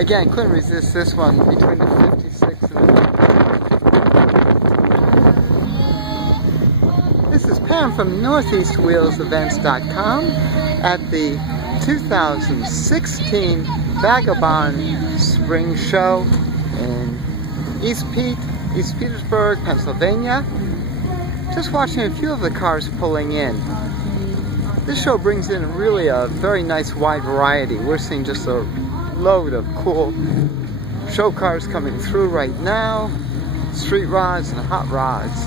Again, couldn't resist this one between the 56 and the 50. This is Pam from NortheastWheelsEvents.com at the 2016 Vagabond Spring Show in East Petersburg, Pennsylvania. Just watching a few of the cars pulling in. This show brings in really a very nice wide variety. We're seeing just a load of cool show cars coming through right now. Street rods and hot rods.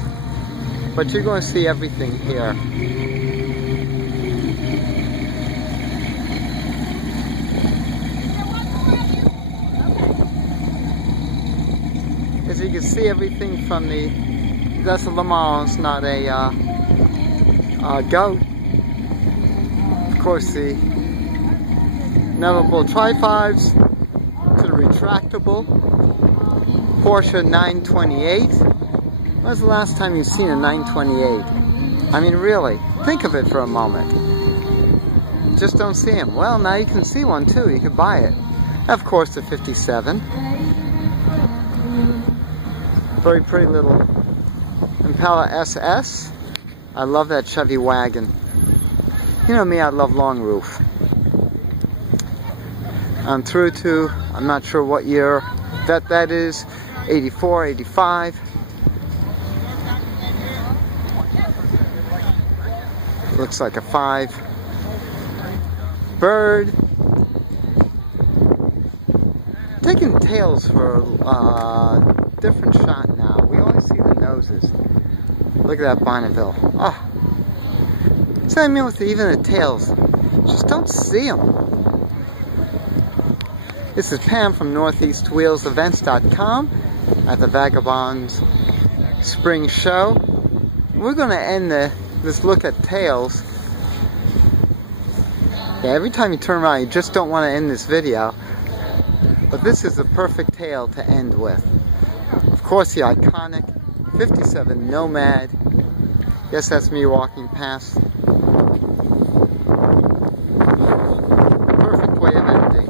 But you're going to see everything here. As you can see, everything from that's a Le Mans, not a goat. Of course, the inevitable Tri-5s to the retractable Porsche 928. When was the last time you've seen a 928? I mean, really, think of it for a moment. Just don't see them. Well, now you can see one too. You could buy it. Of course, the 57. Very pretty little Impala SS. I love that Chevy wagon. You know me, I love long roof. I'm through to, I'm not sure what year that is, 84, 85. Looks like a 5. Bird. Taking tails for a different shot now. We only see the noses. Look at that Bonneville. Oh. So I mean with even the tails. Just don't see them. This is Pam from NortheastWheelsEvents.com at the Vagabonds Spring Show. We're going to end this look at tails. Yeah, every time you turn around, you just don't want to end this video. But this is the perfect tail to end with. Of course, the iconic 57 Nomad. Yes, that's me walking past. Perfect way of ending.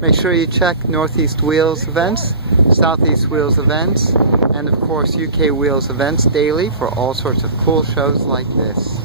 Make sure you check Northeast Wheels Events, Southeast Wheels Events, and of course UK Wheels Events daily for all sorts of cool shows like this.